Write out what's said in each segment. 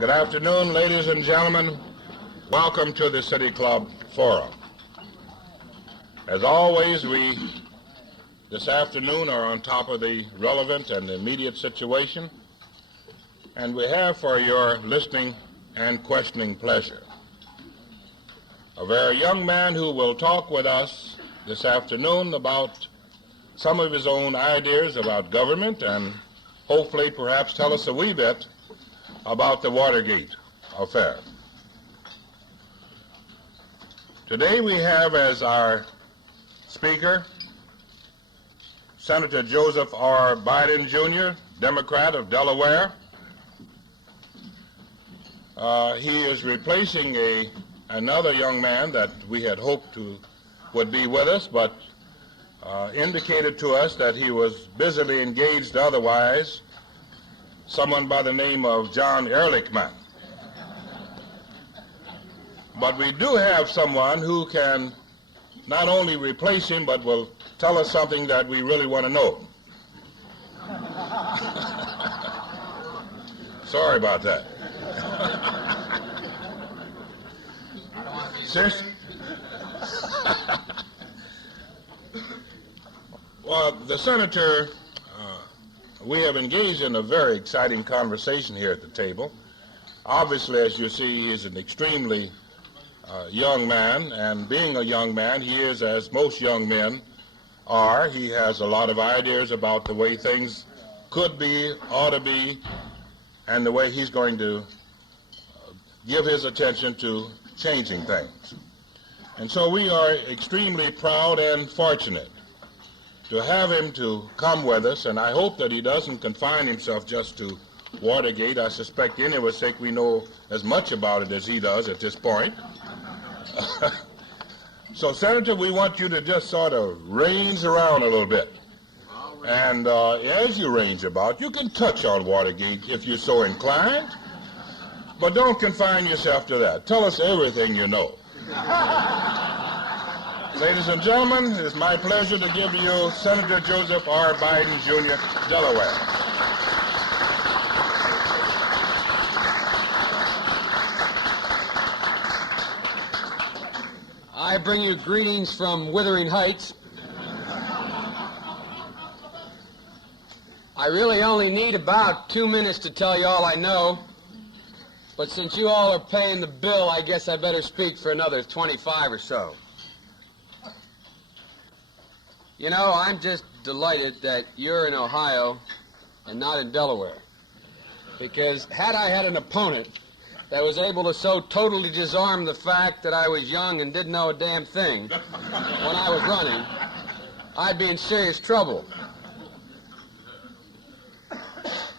Good afternoon, ladies and gentlemen. Welcome to the City Club Forum. As always, we this afternoon are on top of the relevant and immediate situation, and we have for your listening and questioning pleasure a very young man who will talk with us this afternoon about some of his own ideas about government and hopefully perhaps tell us a wee bit about the Watergate affair. Today we have as our speaker Senator Joseph R. Biden, Jr., Democrat of Delaware. He is replacing another young man that we had hoped would be with us, but indicated to us that he was busily engaged otherwise, someone by the name of John Ehrlichman. But we do have someone who can not only replace him, but will tell us something that we really want to know. Sorry about that. Well, the senator, we have engaged in a very exciting conversation here at the table. Obviously, as you see, he is an extremely young man, and being a young man, he is, as most young men are, he has a lot of ideas about the way things could be, ought to be, and the way he's going to give his attention to changing things. And so we are extremely proud and fortunate to have him to come with us, and I hope that he doesn't confine himself just to Watergate. I suspect any of us think we know as much about it as he does at this point. So, Senator, we want you to just sort of range around a little bit. And as you range about, you can touch on Watergate if you're so inclined, but don't confine yourself to that. Tell us everything you know. Ladies and gentlemen, it is my pleasure to give you Senator Joseph R. Biden, Jr., Delaware. I bring you greetings from Wuthering Heights. I really only need about 2 minutes to tell you all I know, but since you all are paying the bill, I guess I better speak for another 25 or so. You know, I'm just delighted that you're in Ohio and not in Delaware, because had I had an opponent that was able to so totally disarm the fact that I was young and didn't know a damn thing when I was running, I'd be in serious trouble.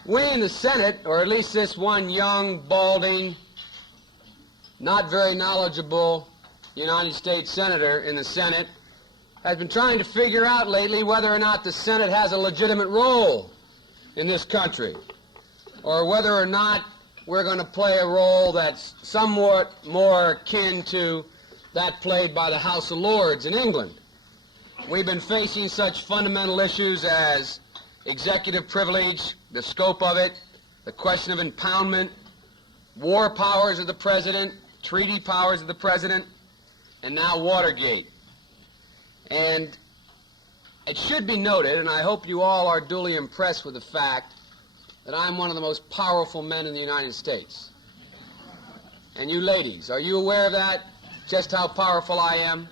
We in the Senate, or at least this one young, balding, not very knowledgeable United States Senator in the Senate, has been trying to figure out lately whether or not the Senate has a legitimate role in this country, or whether or not we're going to play a role that's somewhat more akin to that played by the House of Lords in England. We've been facing such fundamental issues as executive privilege, the scope of it, the question of impoundment, war powers of the President, treaty powers of the President, and now Watergate. And it should be noted, and I hope you all are duly impressed with the fact that I'm one of the most powerful men in the United States. And you ladies, are you aware of that? Just how powerful I am?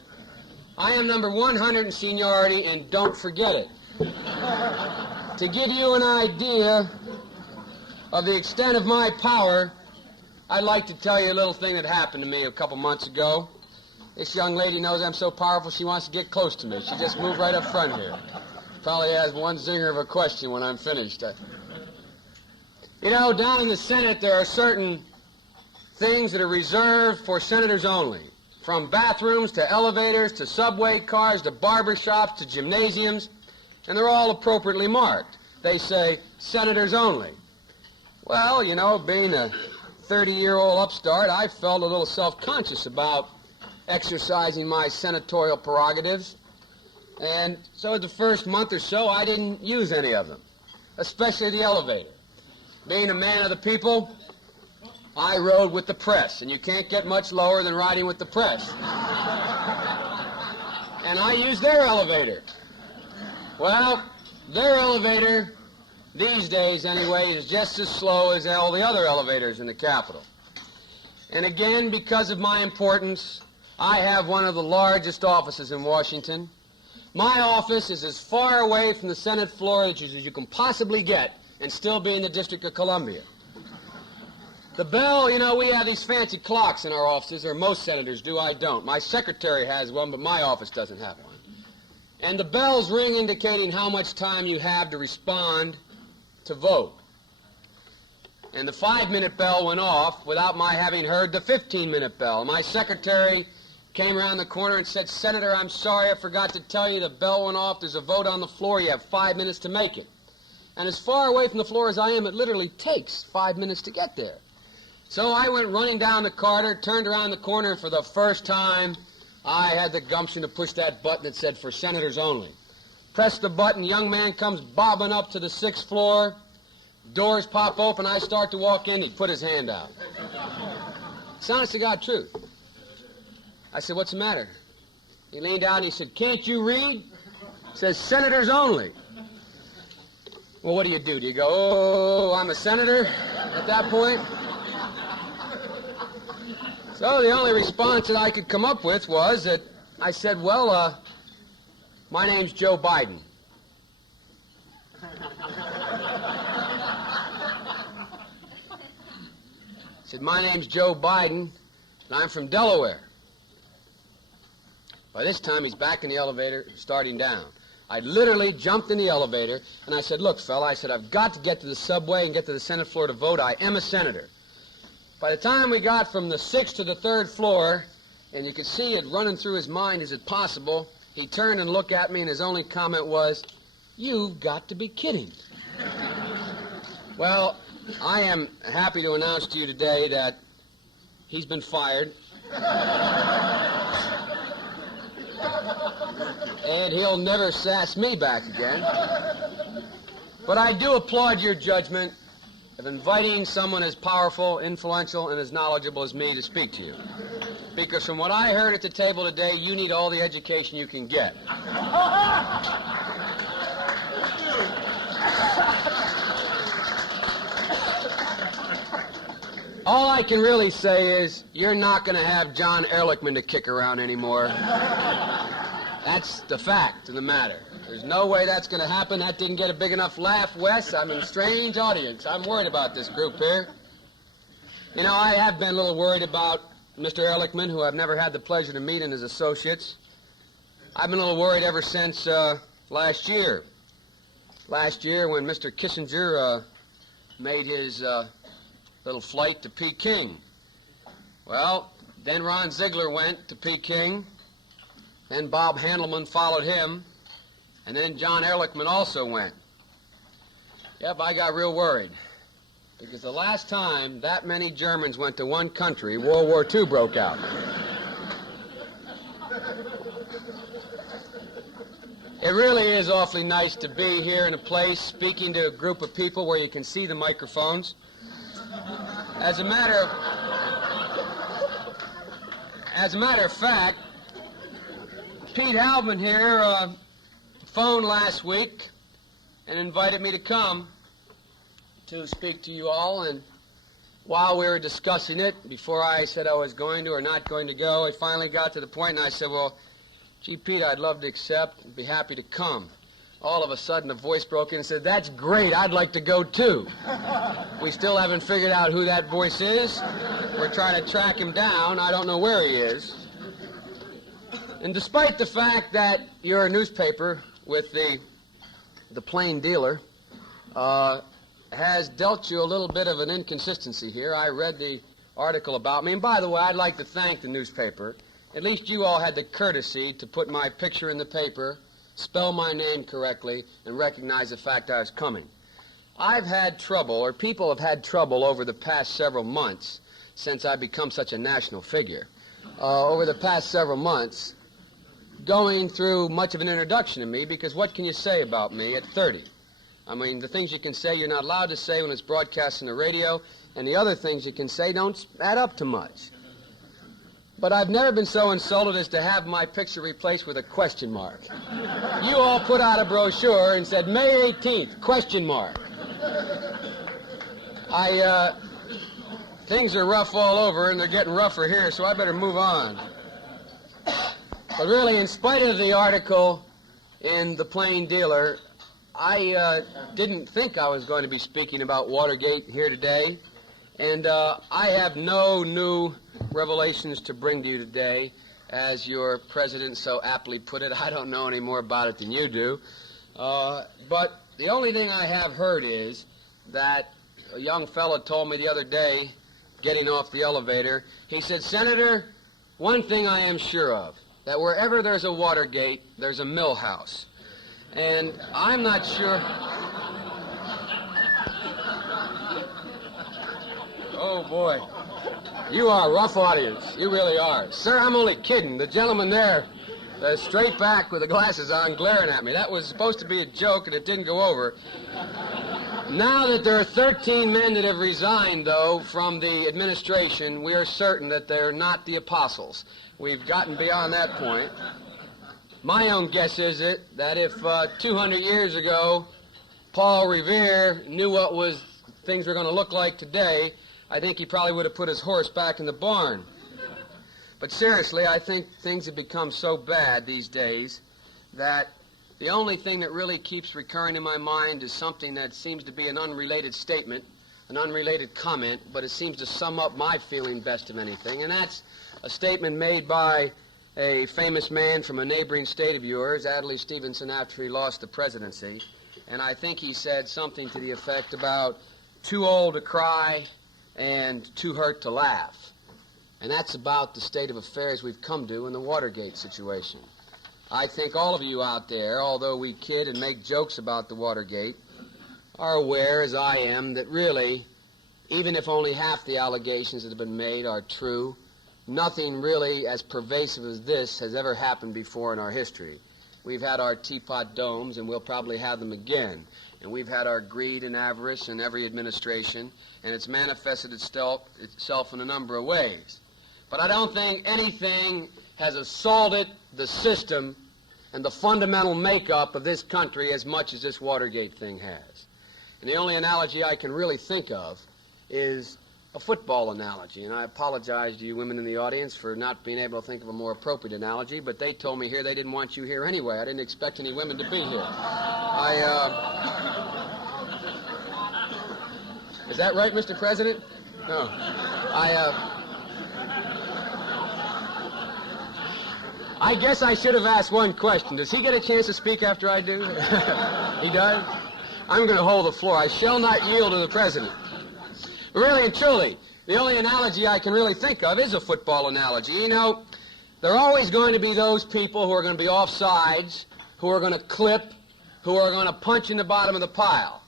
I am number 100 in seniority, and don't forget it. To give you an idea of the extent of my power, I'd like to tell you a little thing that happened to me a couple months ago. This young lady knows I'm so powerful she wants to get close to me. She just moved right up front here. Probably has one zinger of a question when I'm finished. You know, down in the Senate there are certain things that are reserved for senators only. From bathrooms to elevators to subway cars to barber shops to gymnasiums, and they're all appropriately marked. They say, senators only. Well, you know, being a 30-year-old upstart, I felt a little self-conscious about exercising my senatorial prerogatives, and so the first month or so I didn't use any of them, especially the elevator. Being a man of the people, I rode with the press, and you can't get much lower than riding with the press. And I used their elevator. Well, their elevator, these days anyway, is just as slow as all the other elevators in the Capitol. And again, because of my importance, I have one of the largest offices in Washington. My office is as far away from the Senate floor as you can possibly get and still be in the District of Columbia. The bell, you know, we have these fancy clocks in our offices, or most senators do, I don't. My secretary has one, but my office doesn't have one. And the bells ring indicating how much time you have to respond to vote. And the 5-minute bell went off without my having heard the 15-minute bell. My secretary came around the corner and said, "Senator, I'm sorry, I forgot to tell you the bell went off. There's a vote on the floor. You have 5 minutes to make it." And as far away from the floor as I am, it literally takes 5 minutes to get there. So I went running down the corridor, turned around the corner, and for the first time, I had the gumption to push that button that said, "For senators only." Press the button, young man comes bobbing up to the 6th floor. Doors pop open, I start to walk in, he put his hand out. It's honest to God truth. I said, "What's the matter?" He leaned out and he said, "Can't you read?" It says, "Senators only." Well, what do? Do you go, "Oh, I'm a senator," at that point? So the only response that I could come up with was that I said, "Well, my name's Joe Biden." I said, "My name's Joe Biden, and I'm from Delaware." By this time, he's back in the elevator, starting down. I literally jumped in the elevator, and I said, "Look, fella," I said, "I've got to get to the subway and get to the Senate floor to vote. I am a senator." By the time we got from the 6th to the 3rd floor, and you could see it running through his mind, is it possible, he turned and looked at me, and his only comment was, "You've got to be kidding." Well, I am happy to announce to you today that he's been fired. And he'll never sass me back again. But I do applaud your judgment of inviting someone as powerful, influential, and as knowledgeable as me to speak to you. Because from what I heard at the table today, you need all the education you can get. All I can really say is you're not going to have John Ehrlichman to kick around anymore. That's the fact of the matter. There's no way that's going to happen. That didn't get a big enough laugh, Wes. I'm in a strange audience. I'm worried about this group here. You know, I have been a little worried about Mr. Ehrlichman, who I've never had the pleasure to meet, and his associates. I've been a little worried ever since last year. Last year when Mr. Kissinger made his little flight to Peking. Well, then Ron Ziegler went to Peking. Then Bob Handelman followed him, and then John Ehrlichman also went. Yep, I got real worried, because the last time that many Germans went to one country, World War II broke out. It really is awfully nice to be here in a place speaking to a group of people where you can see the microphones. As a matter of fact, Pete Halvin here phoned last week and invited me to come to speak to you all, and while we were discussing it, before I said I was going to or not going to go, I finally got to the point and I said, "Well, gee, Pete, I'd love to accept and be happy to come." All of a sudden, a voice broke in and said, "That's great, I'd like to go too." We still haven't figured out who that voice is. We're trying to track him down. I don't know where he is. And despite the fact that you're a newspaper with the plain dealer, has dealt you a little bit of an inconsistency here. I read the article about me. And by the way, I'd like to thank the newspaper. At least you all had the courtesy to put my picture in the paper, spell my name correctly, and recognize the fact I was coming. I've had trouble, or people have had trouble over the past several months, since I've become such a national figure, over the past several months, going through much of an introduction to me, because what can you say about me at 30? I mean, the things you can say you're not allowed to say when it's broadcast on the radio, and the other things you can say don't add up to much. But I've never been so insulted as to have my picture replaced with a question mark. You all put out a brochure and said, May 18th, question mark. Things are rough all over, and they're getting rougher here, so I better move on. But really, in spite of the article in The Plain Dealer, I didn't think I was going to be speaking about Watergate here today, and I have no new revelations to bring to you today. As your president so aptly put it, I don't know any more about it than you do. But the only thing I have heard is that a young fellow told me the other day, getting off the elevator, he said, Senator, one thing I am sure of, that wherever there's a Watergate, there's a Millhouse. And I'm not sure... Oh, boy. You are a rough audience. You really are. Sir, I'm only kidding. The gentleman there, straight back with the glasses on, glaring at me. That was supposed to be a joke, and it didn't go over. Now that there are 13 men that have resigned, though, from the administration, we are certain that they're not the apostles. We've gotten beyond that point. My own guess is that if 200 years ago Paul Revere knew what things were going to look like today, I think he probably would have put his horse back in the barn. But seriously, I think things have become so bad these days that the only thing that really keeps recurring in my mind is something that seems to be an unrelated statement, an unrelated comment, but it seems to sum up my feeling best of anything, and that's a statement made by a famous man from a neighboring state of yours, Adlai Stevenson, after he lost the presidency. And I think he said something to the effect about too old to cry and too hurt to laugh. And that's about the state of affairs we've come to in the Watergate situation. I think all of you out there, although we kid and make jokes about the Watergate, are aware, as I am, that really, even if only half the allegations that have been made are true, nothing really as pervasive as this has ever happened before in our history. We've had our teapot domes, and we'll probably have them again. And we've had our greed and avarice in every administration, and it's manifested itself in a number of ways. But I don't think anything has assaulted the system and the fundamental makeup of this country as much as this Watergate thing has. And the only analogy I can really think of is a football analogy, and I apologize to you women in the audience for not being able to think of a more appropriate analogy, but they told me here they didn't want you here anyway. I didn't expect any women to be here. Is that right, Mr. President? No. I guess I should have asked one question. Does he get a chance to speak after I do? He does? I'm going to hold the floor. I shall not yield to the president. Really and truly, the only analogy I can really think of is a football analogy. You know, there are always going to be those people who are going to be offsides, who are going to clip, who are going to punch in the bottom of the pile.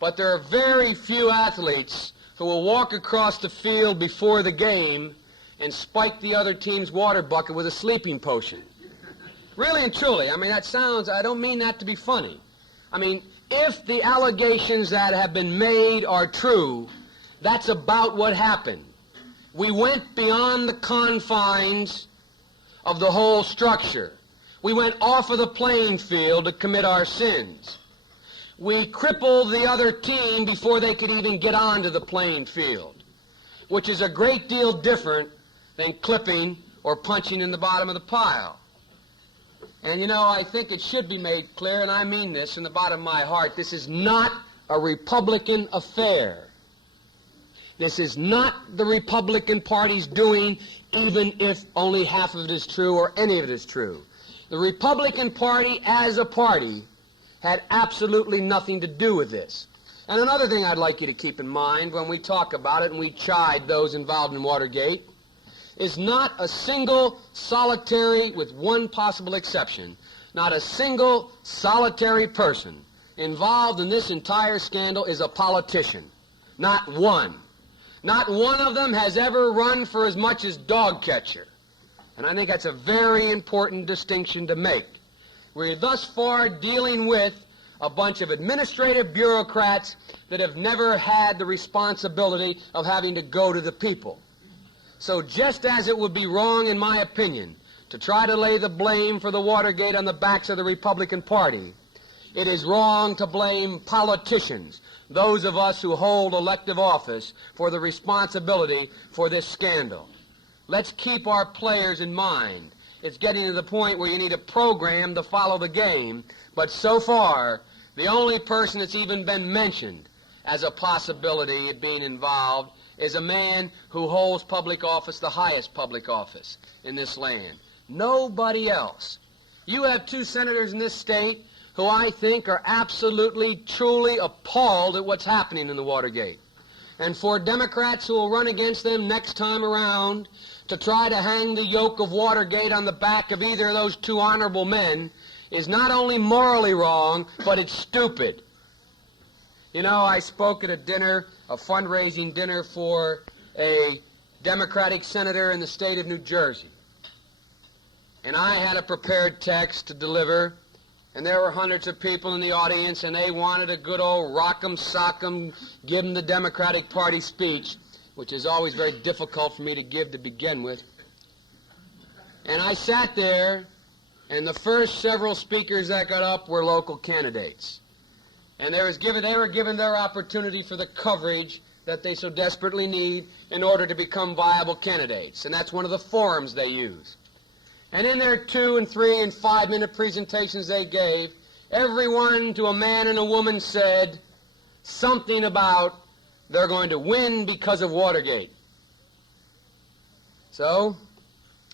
But there are very few athletes who will walk across the field before the game and spike the other team's water bucket with a sleeping potion. Really and truly, I mean, I don't mean that to be funny. I mean, if the allegations that have been made are true, that's about what happened. We went beyond the confines of the whole structure. We went off of the playing field to commit our sins. We crippled the other team before they could even get onto the playing field, which is a great deal different than clipping or punching in the bottom of the pile. And you know, I think it should be made clear, and I mean this from the bottom of my heart, this is not a Republican affair. This is not the Republican Party's doing, even if only half of it is true or any of it is true. The Republican Party as a party had absolutely nothing to do with this. And another thing I'd like you to keep in mind when we talk about it and we chide those involved in Watergate is not a single solitary, with one possible exception, not a single solitary person involved in this entire scandal is a politician. Not one. Not one of them has ever run for as much as dog catcher. And I think that's a very important distinction to make. We're thus far dealing with a bunch of administrative bureaucrats that have never had the responsibility of having to go to the people. So just as it would be wrong, in my opinion, to try to lay the blame for the Watergate on the backs of the Republican Party, it is wrong to blame politicians, those of us who hold elective office, for the responsibility for this scandal. Let's keep our players in mind. It's getting to the point where you need a program to follow the game, but so far, the only person that's even been mentioned as a possibility of being involved is a man who holds public office, the highest public office in this land. Nobody else. You have two senators in this state who I think are absolutely, truly appalled at what's happening in the Watergate. And for Democrats who will run against them next time around to try to hang the yoke of Watergate on the back of either of those two honorable men is not only morally wrong, but it's stupid. You know, I spoke at a dinner, a fundraising dinner for a Democratic senator in the state of New Jersey. And I had a prepared text to deliver, and there were hundreds of people in the audience, and they wanted a good old rock'em sock'em, give them the Democratic Party speech, which is always very difficult for me to give to begin with. And I sat there, and the first several speakers that got up were local candidates. And they were given their opportunity for the coverage that they so desperately need in order to become viable candidates. And that's one of the forums they use. And in their 2 and 3 and 5 minute presentations they gave, everyone to a man and a woman said something about they're going to win because of Watergate. So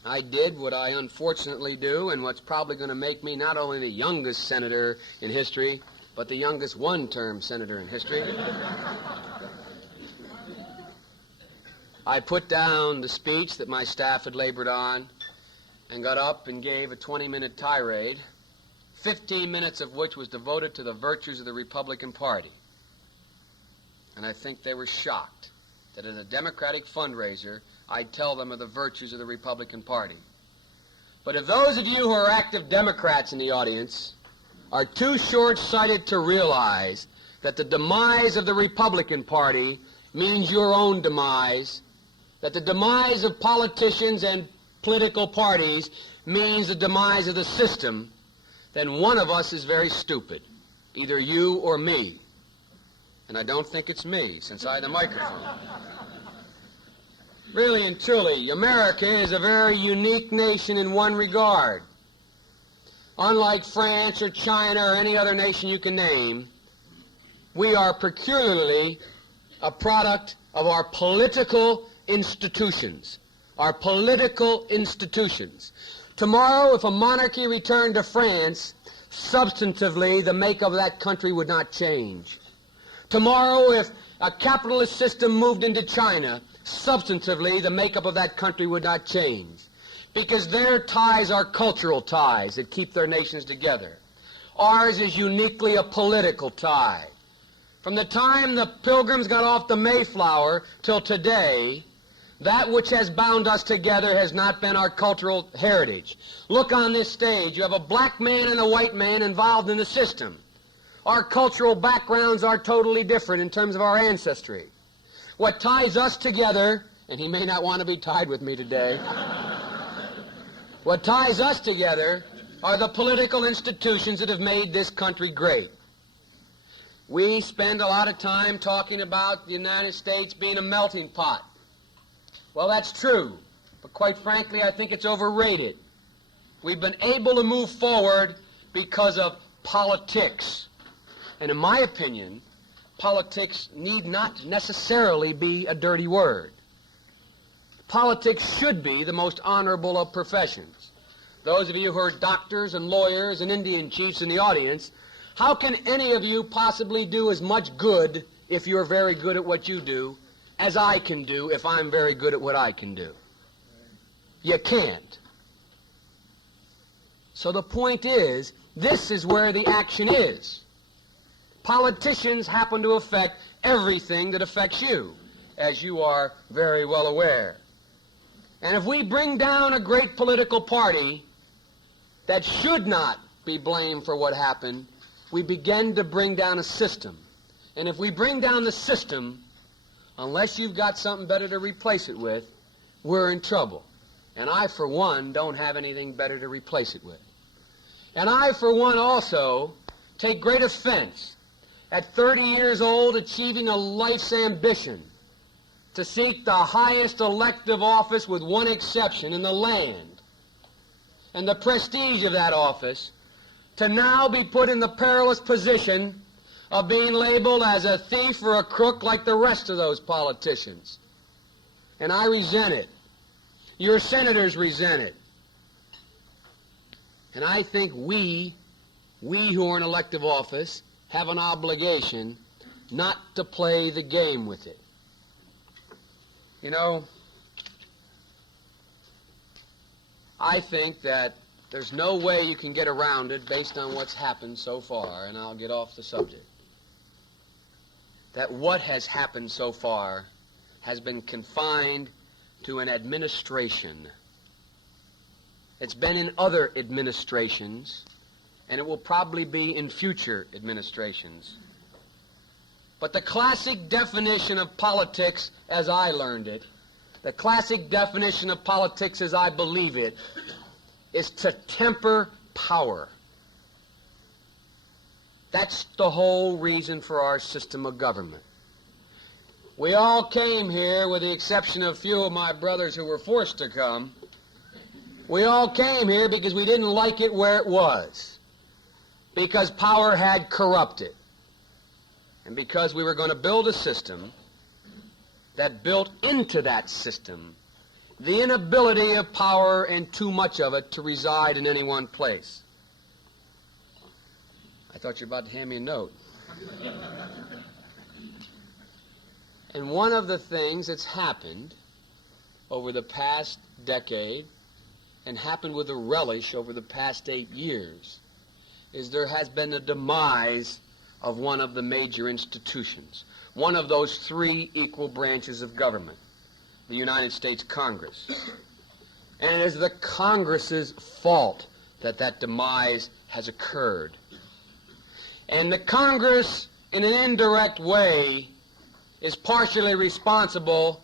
I did what I unfortunately do, and what's probably going to make me not only the youngest senator in history, but the youngest one-term senator in history. I put down the speech that my staff had labored on and got up and gave a 20-minute tirade, 15 minutes of which was devoted to the virtues of the Republican Party. And I think they were shocked that as a Democratic fundraiser, I'd tell them of the virtues of the Republican Party. But if those of you who are active Democrats in the audience are too short-sighted to realize that the demise of the Republican Party means your own demise, that the demise of politicians and political parties means the demise of the system, then one of us is very stupid, either you or me. And I don't think it's me, since I have the microphone. Really and truly, America is a very unique nation in one regard. Unlike France or China or any other nation you can name, we are peculiarly a product of our political institutions. Our political institutions. Tomorrow, if a monarchy returned to France, substantively the makeup of that country would not change. Tomorrow, if a capitalist system moved into China, substantively the makeup of that country would not change. Because their ties are cultural ties that keep their nations together. Ours is uniquely a political tie. From the time the Pilgrims got off the Mayflower till today, that which has bound us together has not been our cultural heritage. Look on this stage. You have a black man and a white man involved in the system. Our cultural backgrounds are totally different in terms of our ancestry. What ties us together, and he may not want to be tied with me today, what ties us together are the political institutions that have made this country great. We spend a lot of time talking about the United States being a melting pot. Well, that's true, but quite frankly, I think it's overrated. We've been able to move forward because of politics. And in my opinion, politics need not necessarily be a dirty word. Politics should be the most honorable of professions. Those of you who are doctors and lawyers and Indian chiefs in the audience, how can any of you possibly do as much good if you're very good at what you do as I can do if I'm very good at what I can do? You can't. So the point is, this is where the action is. Politicians happen to affect everything that affects you, as you are very well aware. And if we bring down a great political party that should not be blamed for what happened, we begin to bring down a system. And if we bring down the system, unless you've got something better to replace it with, we're in trouble. And I, for one, don't have anything better to replace it with. And I, for one, also take great offense at 30 years old achieving a life's ambition to seek the highest elective office with one exception in the land, and the prestige of that office, to now be put in the perilous position of being labeled as a thief or a crook like the rest of those politicians. And I resent it. Your senators resent it. And I think we who are in elective office have an obligation not to play the game with it. You know, I think that there's no way you can get around it based on what's happened so far, and I'll get off the subject. That what has happened so far has been confined to an administration. It's been in other administrations, and it will probably be in future administrations. But the classic definition of politics, as I learned it, the classic definition of politics as I believe it, is to temper power. That's the whole reason for our system of government. We all came here, with the exception of a few of my brothers who were forced to come. We all came here because we didn't like it where it was, because power had corrupted, and because we were going to build a system that built into that system the inability of power and too much of it to reside in any one place. I thought you were about to hand me a note. And one of the things that's happened over the past decade, and happened with a relish over the past 8 years, is there has been a demise of one of the major institutions, one of those three equal branches of government, the United States Congress. And it is the Congress's fault that that demise has occurred. And the Congress, in an indirect way, is partially responsible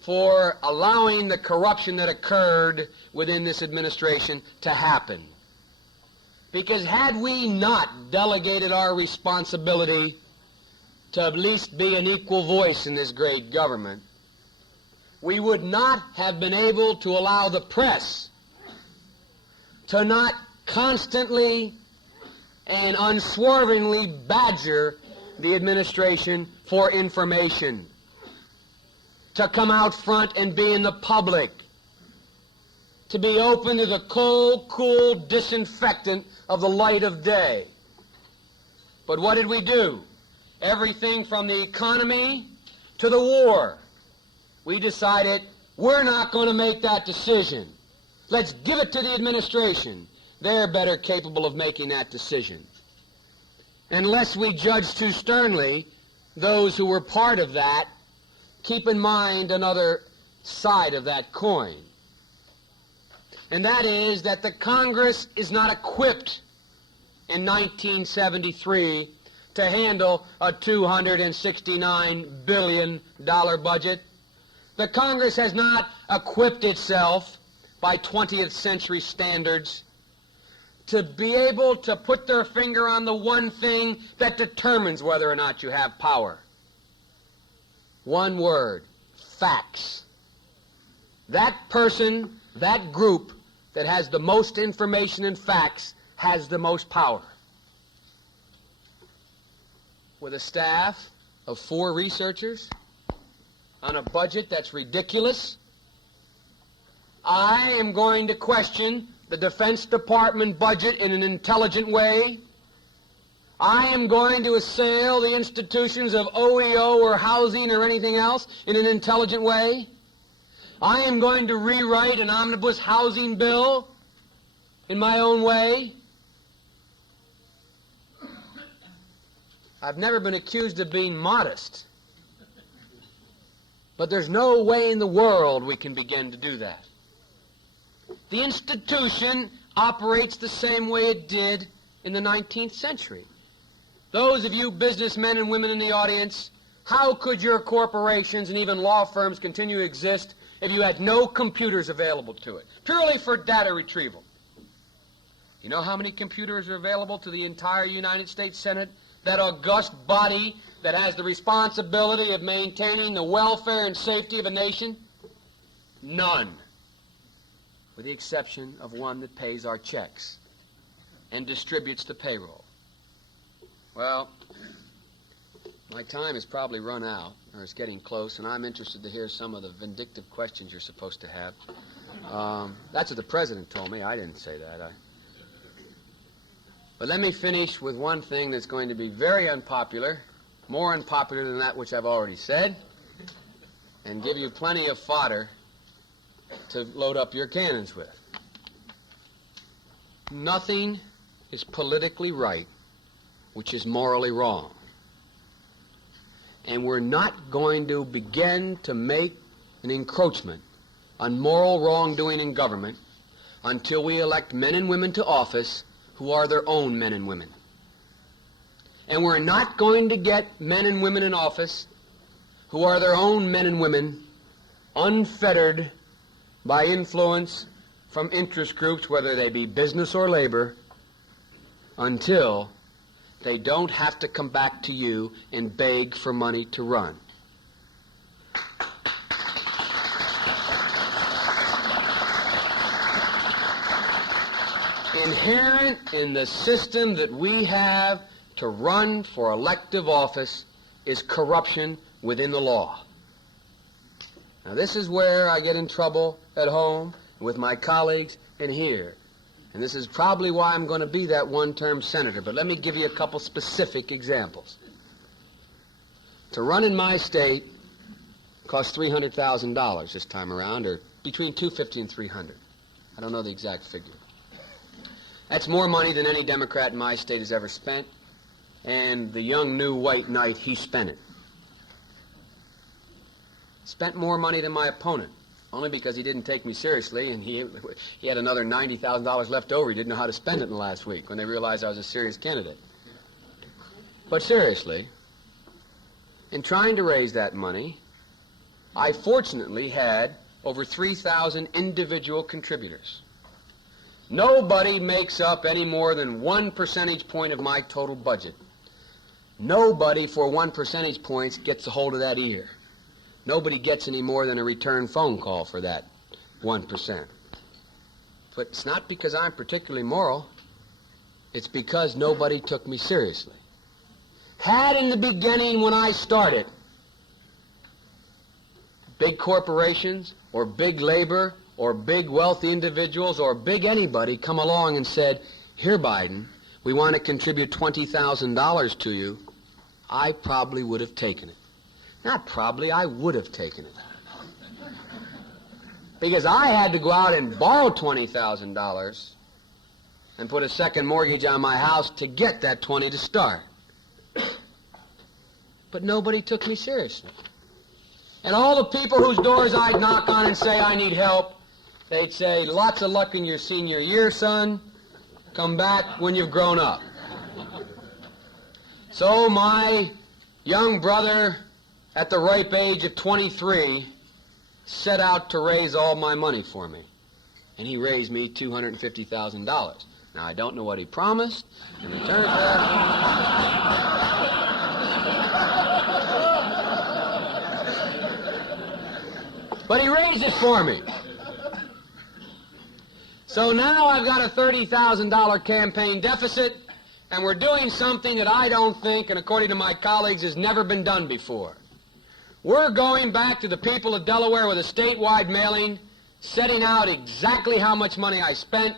for allowing the corruption that occurred within this administration to happen. Because had we not delegated our responsibility to at least be an equal voice in this great government, we would not have been able to allow the press to not constantly and unswervingly badger the administration for information, to come out front and be in the public, to be open to the cold, cool disinfectant of the light of day. But what did we do? Everything from the economy to the war. We decided we're not going to make that decision. Let's give it to the administration. They're better capable of making that decision. Unless we judge too sternly those who were part of that, keep in mind another side of that coin. And that is that the Congress is not equipped in 1973 to handle a $269 billion budget. The Congress has not equipped itself by 20th century standards to be able to put their finger on the one thing that determines whether or not you have power. One word: facts. That person, that group that has the most information and facts has the most power. With a staff of 4 researchers on a budget that's ridiculous, I am going to question the Defense Department budget in an intelligent way. I am going to assail the institutions of OEO or housing or anything else in an intelligent way. I am going to rewrite an omnibus housing bill in my own way. I've never been accused of being modest, but there's no way in the world we can begin to do that. The institution operates the same way it did in the 19th century. Those of you businessmen and women in the audience, how could your corporations and even law firms continue to exist if you had no computers available to it, purely for data retrieval? You know how many computers are available to the entire United States Senate, that august body that has the responsibility of maintaining the welfare and safety of a nation? None, with the exception of one that pays our checks and distributes the payroll. Well, my time has probably run out, or it's getting close, and I'm interested to hear some of the vindictive questions you're supposed to have. That's what the President told me. I didn't say that. But let me finish with one thing that's going to be very unpopular, more unpopular than that which I've already said, and give you plenty of fodder to load up your cannons with. Nothing is politically right which is morally wrong. And we're not going to begin to make an encroachment on moral wrongdoing in government until we elect men and women to office who are their own men and women. And we're not going to get men and women in office who are their own men and women, unfettered by influence from interest groups, whether they be business or labor, until they don't have to come back to you and beg for money to run. Inherent in the system that we have to run for elective office is corruption within the law. Now, this is where I get in trouble at home with my colleagues and here. And this is probably why I'm going to be that one-term senator. But let me give you a couple specific examples. To run in my state costs $300,000 this time around, or between $250 and $300. I don't know the exact figure. That's more money than any Democrat in my state has ever spent, and the young new white knight, he spent it. Spent more money than my opponent, only because he didn't take me seriously, and he had another $90,000 left over. He didn't know how to spend it in the last week when they realized I was a serious candidate. But seriously, in trying to raise that money, I fortunately had over 3,000 individual contributors. Nobody makes up any more than 1 percentage point of my total budget. Nobody for 1 percentage point gets a hold of that either. Nobody gets any more than a return phone call for that 1%. But it's not because I'm particularly moral. It's because nobody took me seriously. Had in the beginning when I started, big corporations or big labor or big wealthy individuals or big anybody come along and said, "Here, Biden, we want to contribute $20,000 to you," I probably would have taken it. Not probably, I would have taken it. Because I had to go out and borrow $20,000 and put a second mortgage on my house to get that 20 to start. But nobody took me seriously. And all the people whose doors I'd knock on and say, "I need help," they'd say, "Lots of luck in your senior year, son. Come back when you've grown up." So my young brother, at the ripe age of 23, set out to raise all my money for me. And he raised me $250,000. Now, I don't know what he promised in return for that. But he raised it for me. So now I've got a $30,000 campaign deficit, and we're doing something that I don't think, and according to my colleagues, has never been done before. We're going back to the people of Delaware with a statewide mailing, setting out exactly how much money I spent,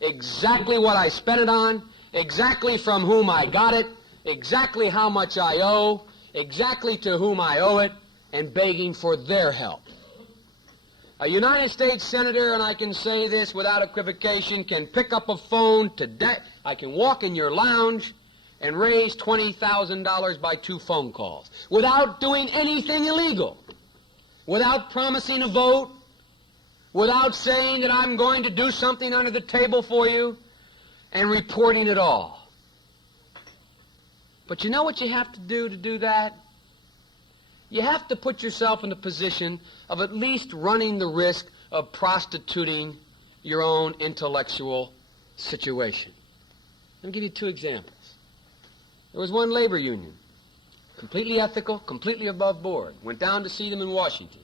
exactly what I spent it on, exactly from whom I got it, exactly how much I owe, exactly to whom I owe it, and begging for their help. A United States Senator, and I can say this without equivocation, can pick up a phone today. I can walk in your lounge and raise $20,000 by 2 phone calls without doing anything illegal, without promising a vote, without saying that I'm going to do something under the table for you. and reporting it all. But you know what you have to do that? You have to put yourself in the position of at least running the risk of prostituting your own intellectual situation. Let me give you two examples. There was one labor union, completely ethical, completely above board. Went down to see them in Washington.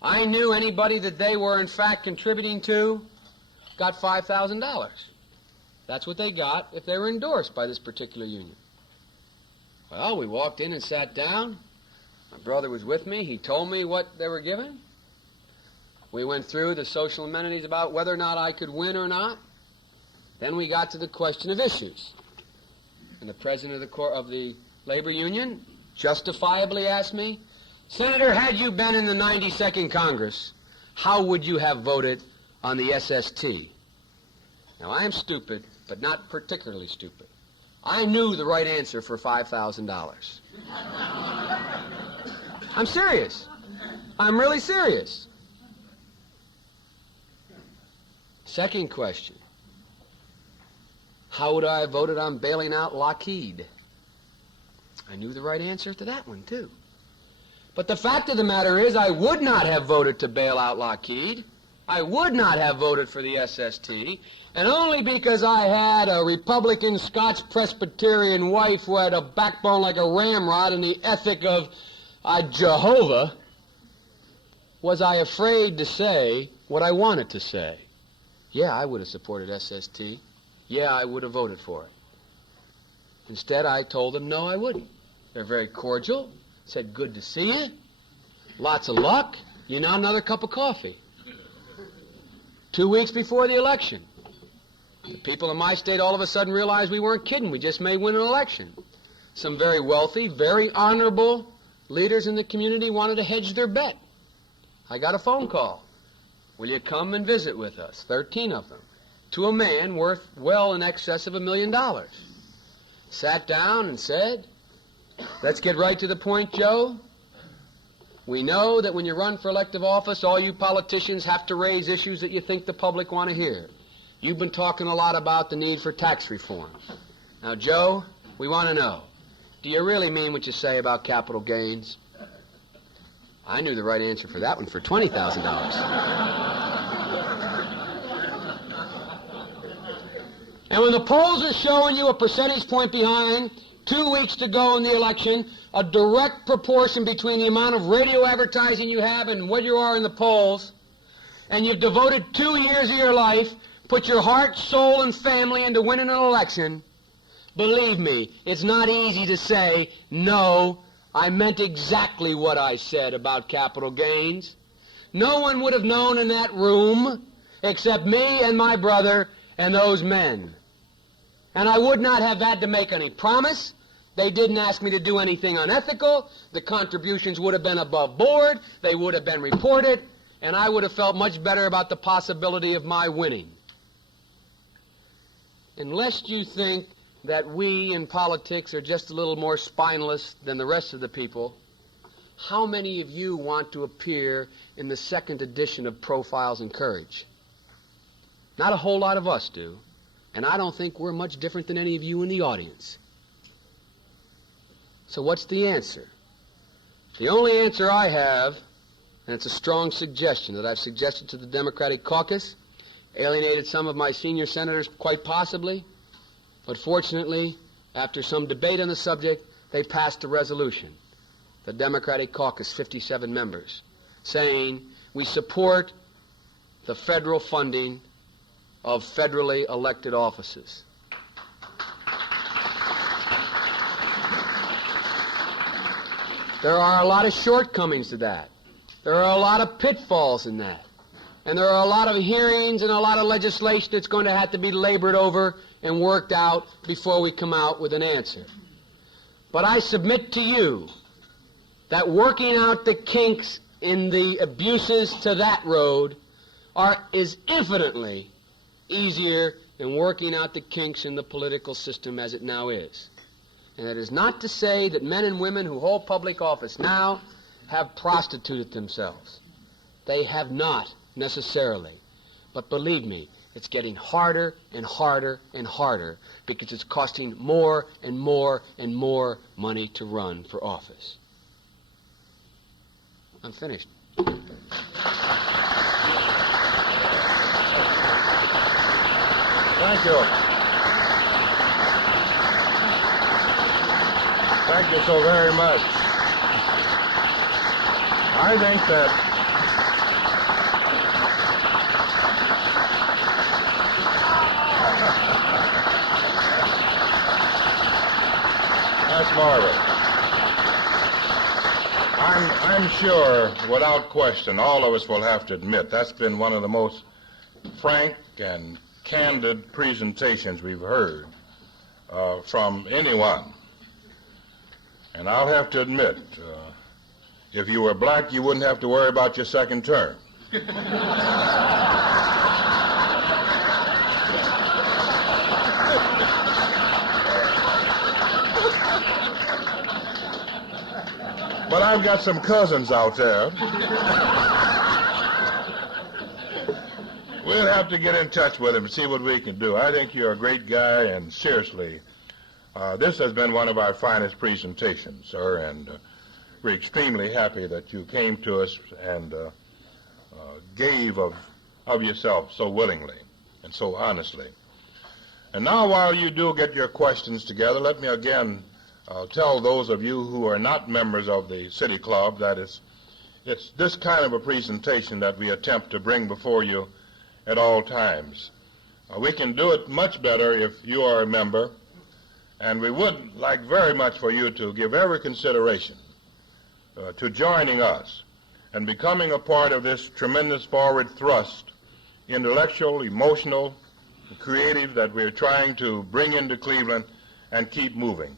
I knew anybody that they were in fact contributing to got $5,000. That's what they got if they were endorsed by this particular union. Well, we walked in and sat down. My brother was with me. He told me what they were given. We went through the social amenities about whether or not I could win or not. Then we got to the question of issues. And the president of the labor union justifiably asked me, Senator, had you been in the 92nd Congress, how would you have voted on the SST? Now, I am stupid, but not particularly stupid. I knew the right answer for $5,000. I'm serious. I'm really serious. Second question. How would I have voted on bailing out Lockheed? I knew the right answer to that one, too. But the fact of the matter is I would not have voted to bail out Lockheed. I would not have voted for the SST, and only because I had a Republican Scotch Presbyterian wife who had a backbone like a ramrod and the ethic of Jehovah was I afraid to say what I wanted to say. Yeah, I would have supported SST. Yeah, I would have voted for it. Instead, I told them, no, I wouldn't. They're very cordial, said, good to see you, lots of luck, you know, another cup of coffee. 2 weeks before the election, the people in my state all of a sudden realized we weren't kidding. We just may win an election. Some very wealthy, very honorable leaders in the community wanted to hedge their bet. I got a phone call. Will you come and visit with us? 13 of them. To a man worth well in excess of $1 million. Sat down and said, let's get right to the point, Joe. We know that when you run for elective office, all you politicians have to raise issues that you think the public want to hear. You've been talking a lot about the need for tax reform. Now, Joe, we want to know, do you really mean what you say about capital gains? I knew the right answer for that one for $20,000. And when the polls are showing you a percentage point behind, 2 weeks to go in the election, a direct proportion between the amount of radio advertising you have and what you are in the polls, and you've devoted 2 years of your life, put your heart, soul, and family into winning an election, believe me, it's not easy to say, no, I meant exactly what I said about capital gains. No one would have known in that room except me and my brother and those men. And I would not have had to make any promise. They didn't ask me to do anything unethical. The contributions would have been above board. They would have been reported. And I would have felt much better about the possibility of my winning. Unless you think that we in politics are just a little more spineless than the rest of the people, how many of you want to appear in the second edition of Profiles in Courage? Not a whole lot of us do. And I don't think we're much different than any of you in the audience. So what's the answer? The only answer I have, and it's a strong suggestion that I've suggested to the Democratic caucus, alienated some of my senior senators quite possibly, but fortunately, after some debate on the subject, they passed a resolution, the Democratic caucus, 57 members, saying we support the federal funding of federally elected offices. There are a lot of shortcomings to that. There are a lot of pitfalls in that. And there are a lot of hearings and a lot of legislation that's going to have to be labored over and worked out before we come out with an answer. But I submit to you that working out the kinks in the abuses to that road is infinitely easier than working out the kinks in the political system as it now is. And that is not to say that men and women who hold public office now have prostituted themselves. They have not necessarily. But believe me, it's It's getting harder and harder and harder because it's costing more and more and more money to run for office. I'm finished. Thank you. Thank you so very much. I think that that's marvelous. I'm sure, without question, all of us will have to admit that's been one of the most frank and candid presentations we've heard from anyone. And I'll have to admit, if you were black, you wouldn't have to worry about your second term. But I've got some cousins out there. We'll have to get in touch with him and see what we can do. I think you're a great guy, and seriously, this has been one of our finest presentations, sir, and we're extremely happy that you came to us and gave of yourself so willingly and so honestly. And now, while you do get your questions together, let me again tell those of you who are not members of the City Club that it's this kind of a presentation that we attempt to bring before you at all times. We can do it much better if you are a member, and we would like very much for you to give every consideration to joining us and becoming a part of this tremendous forward thrust, intellectual, emotional, creative, that we're trying to bring into Cleveland and keep moving.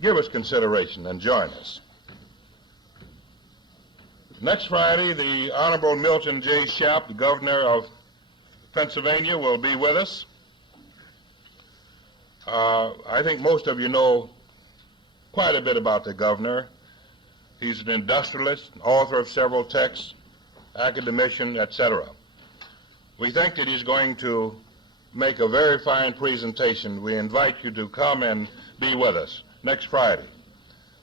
Give us consideration and join us. Next Friday, the Honorable Milton J. Shapp, the Governor of Pennsylvania, will be with us. I think most of you know quite a bit about the governor. He's an industrialist, author of several texts, academician, etc. We think that he's going to make a very fine presentation. We invite you to come and be with us next Friday.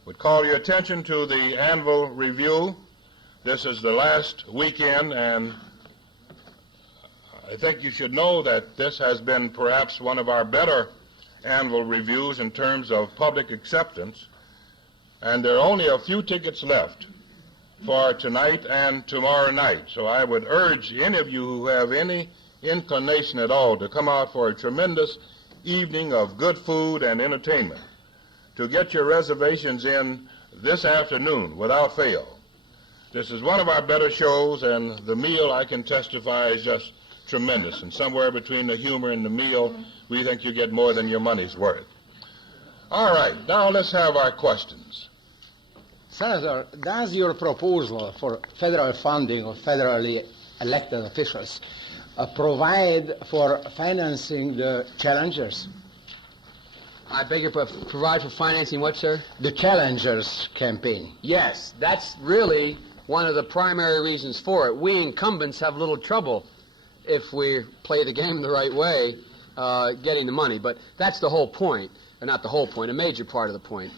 We'd call your attention to the Anvil Review. This is the last weekend, and I think you should know that this has been perhaps one of our better Anvil Reviews in terms of public acceptance, and there are only a few tickets left for tonight and tomorrow night. So I would urge any of you who have any inclination at all to come out for a tremendous evening of good food and entertainment, to get your reservations in this afternoon without fail. This is one of our better shows, and the meal, I can testify, is just tremendous. And somewhere between the humor and the meal, we think you get more than your money's worth. All right, now let's have our questions. Senator, does your proposal for federal funding of federally elected officials provide for financing the challengers? I beg your pardon, provide for financing what, sir? The challengers campaign. Yes, that's really one of the primary reasons for it. We incumbents have little trouble, if we play the game the right way, getting the money. But that's the whole point. Not the whole point, a major part of the point.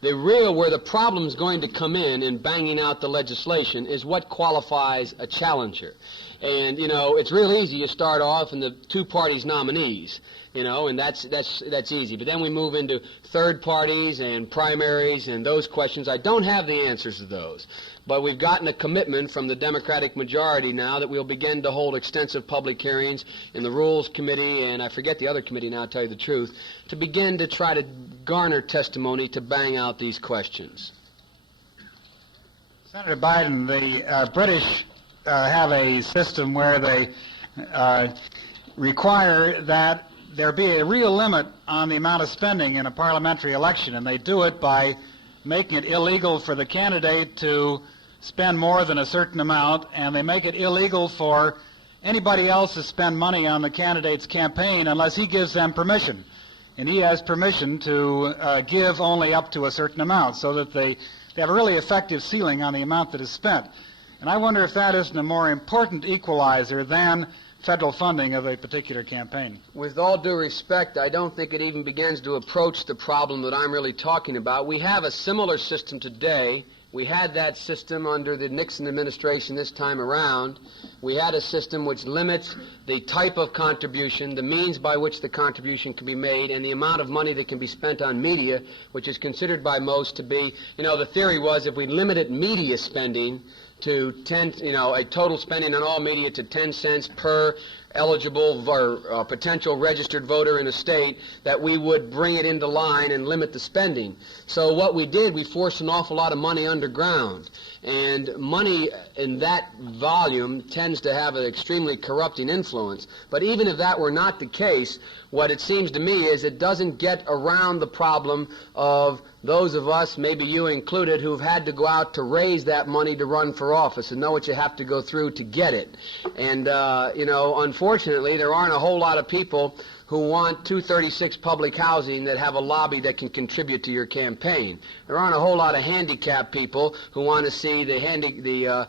Where the problem's going to come in banging out the legislation is what qualifies a challenger. And, it's real easy. You start off in the two parties' nominees, and that's easy. But then we move into third parties and primaries and those questions. I don't have the answers to those. But we've gotten a commitment from the Democratic majority now that we'll begin to hold extensive public hearings in the Rules Committee, and I forget the other committee now, to tell you the truth, to begin to try to garner testimony to bang out these questions. Senator Biden, the British have a system where they require that there be a real limit on the amount of spending in a parliamentary election, and they do it by making it illegal for the candidate to spend more than a certain amount, and they make it illegal for anybody else to spend money on the candidate's campaign unless he gives them permission. And he has permission to give only up to a certain amount, so that they have a really effective ceiling on the amount that is spent. And I wonder if that isn't a more important equalizer than federal funding of a particular campaign. With all due respect, I don't think it even begins to approach the problem that I'm really talking about. We have a similar system today. We had that system under the Nixon administration this time around. We had a system which limits the type of contribution, the means by which the contribution can be made, and the amount of money that can be spent on media, which is considered by most to be, the theory was if we limited media spending to a total spending on all media to 10 cents per eligible or potential registered voter in a state, that we would bring it into line and limit the spending. So what we did, we forced an awful lot of money underground. And money in that volume tends to have an extremely corrupting influence. But even if that were not the case, what it seems to me is it doesn't get around the problem of those of us, maybe you included, who've had to go out to raise that money to run for office and know what you have to go through to get it. And, unfortunately, there aren't a whole lot of people who want 236 public housing that have a lobby that can contribute to your campaign. There aren't a whole lot of handicapped people who want to see the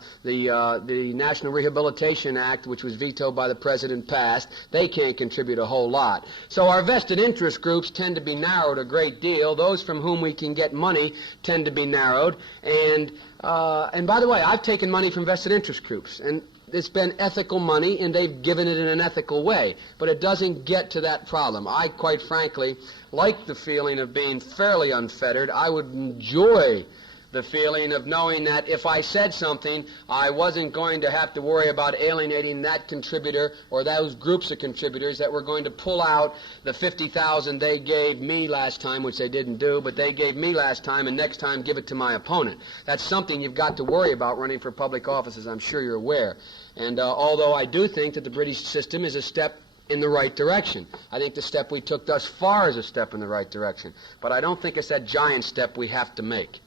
National Rehabilitation Act, which was vetoed by the president, passed. They can't contribute a whole lot. So our vested interest groups tend to be narrowed a great deal. Those from whom we can get money tend to be narrowed. And by the way, I've taken money from vested interest groups, and it's been ethical money, and they've given it in an ethical way. But it doesn't get to that problem. I, quite frankly, like the feeling of being fairly unfettered. I would enjoy the feeling of knowing that if I said something, I wasn't going to have to worry about alienating that contributor or those groups of contributors that were going to pull out the $50,000 they gave me last time, which they didn't do, but they gave me last time, and next time give it to my opponent. That's something you've got to worry about running for public offices, I'm sure you're aware. And although I do think that the British system is a step in the right direction, I think the step we took thus far is a step in the right direction. But I don't think it's that giant step we have to make.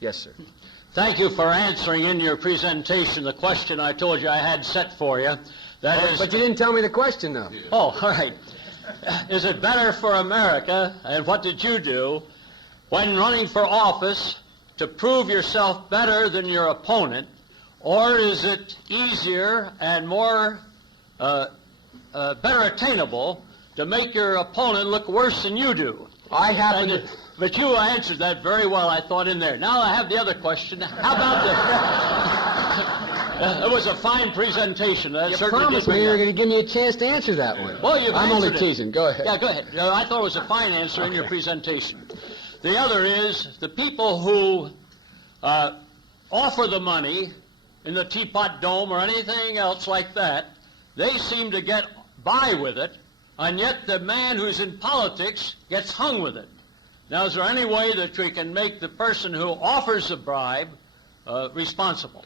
Yes, sir. Thank you for answering in your presentation the question I told you I had set for you. That is... But you didn't tell me the question, though. Oh, all right. Is it better for America, and what did you do, when running for office, to prove yourself better than your opponent, or is it easier and more better attainable to make your opponent look worse than you do? I happen to... But you answered that very well, I thought, in there. Now I have the other question. How about the... It was a fine presentation. You promised me you were going to give me a chance to answer that one. Well, you've I'm only answered it. teasing. Go ahead. Yeah, go ahead. I thought it was a fine answer in your presentation. The other is the people who offer the money in the Teapot Dome or anything else like that, they seem to get by with it, and yet the man who's in politics gets hung with it. Now, is there any way that we can make the person who offers the bribe responsible?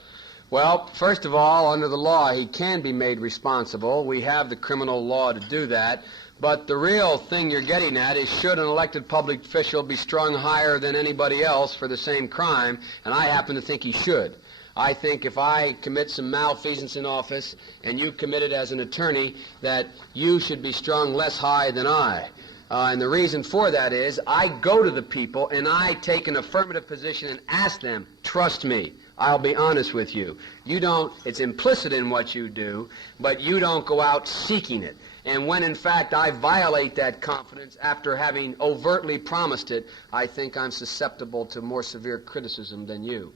Well, first of all, under the law, he can be made responsible. We have the criminal law to do that. But the real thing you're getting at is, should an elected public official be strung higher than anybody else for the same crime? And I happen to think he should. I think if I commit some malfeasance in office and you commit it as an attorney, that you should be strung less high than I. And the reason for that is I go to the people and I take an affirmative position and ask them, trust me, I'll be honest with you. You don't, it's implicit in what you do, but you don't go out seeking it. And when, in fact, I violate that confidence after having overtly promised it, I think I'm susceptible to more severe criticism than you.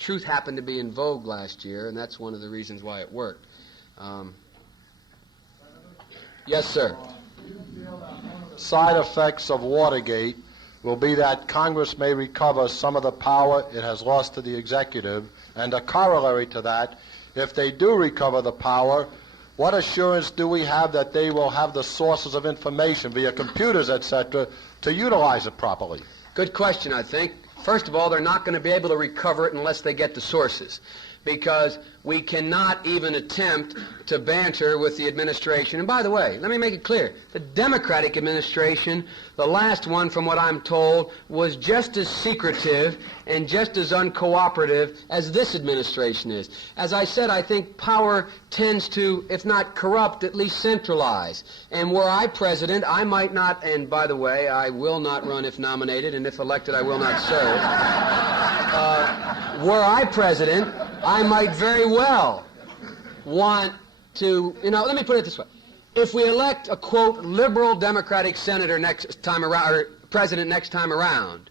Truth happened to be in vogue last year, and that's one of the reasons why it worked. Yes, sir. Side effects of Watergate will be that Congress may recover some of the power it has lost to the executive, and a corollary to that, if they do recover the power, what assurance do we have that they will have the sources of information via computers, etc., to utilize it properly? Good question, I think. First of all, they're not going to be able to recover it unless they get the sources, because we cannot even attempt to banter with the administration. And by the way, let me make it clear. The Democratic administration, the last one from what I'm told, was just as secretive and just as uncooperative as this administration is. As I said, I think power tends to, if not corrupt, at least centralize. And were I president, I might not, and by the way, I will not run if nominated, and if elected, I will not serve. Were I president, I might very well want to, let me put it this way. If we elect a, quote, liberal Democratic senator next time around, or president next time around,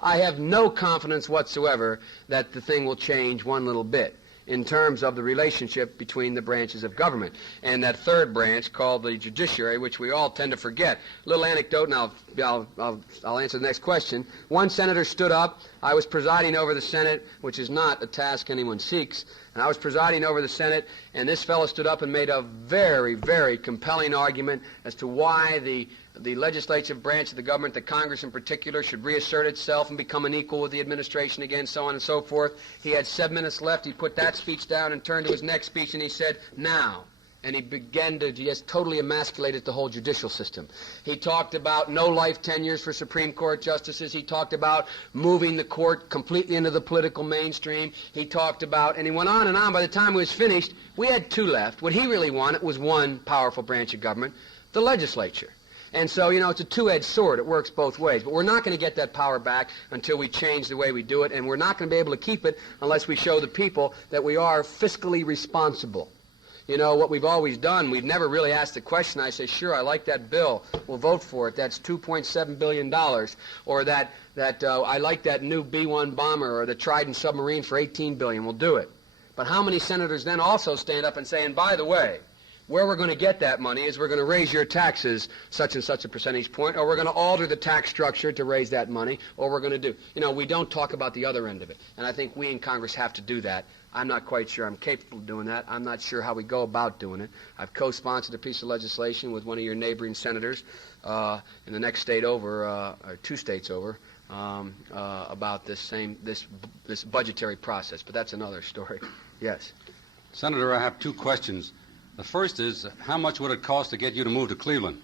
I have no confidence whatsoever that the thing will change one little bit in terms of the relationship between the branches of government. And that third branch called the judiciary, which we all tend to forget. A little anecdote, and I'll answer the next question. One senator stood up. I was presiding over the Senate, which is not a task anyone seeks. And I was presiding over the Senate, and this fellow stood up and made a very, very compelling argument as to why the legislative branch of the government, the Congress in particular, should reassert itself and become an equal with the administration again, so on and so forth. He had 7 minutes left. He put that speech down and turned to his next speech, and he said, now. And he began to just totally emasculate the whole judicial system. He talked about no life tenures for Supreme Court justices. He talked about moving the court completely into the political mainstream. He talked about, and he went on and on. By the time he was finished, we had 2 left. What he really wanted was one powerful branch of government, the legislature. And so, it's a two-edged sword. It works both ways. But we're not going to get that power back until we change the way we do it, and we're not going to be able to keep it unless we show the people that we are fiscally responsible. What we've always done, we've never really asked the question. I say, sure, I like that bill. We'll vote for it. That's $2.7 billion. Or that I like that new B-1 bomber or the Trident submarine for $18 billion. We'll do it. But how many senators then also stand up and say, and by the way, where we're going to get that money is we're going to raise your taxes such and such a percentage point, or we're going to alter the tax structure to raise that money, or we're going to do. We don't talk about the other end of it. And I think we in Congress have to do that. I'm not quite sure I'm capable of doing that. I'm not sure how we go about doing it. I've co-sponsored a piece of legislation with one of your neighboring senators in the next state over, or 2 states over, about this budgetary process. But that's another story. Yes. Senator, I have 2 questions. The first is, how much would it cost to get you to move to Cleveland?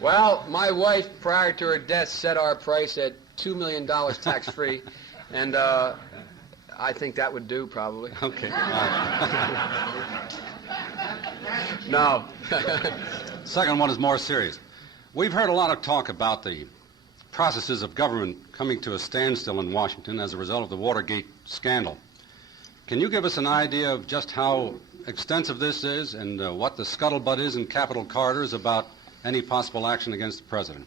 Well, my wife, prior to her death, set our price at $2 million tax-free, and I think that would do, probably. Okay. No. Second one is more serious. We've heard a lot of talk about the processes of government coming to a standstill in Washington as a result of the Watergate scandal. Can you give us an idea of just how extensive this is and what the scuttlebutt is in Capitol corridors about any possible action against the president?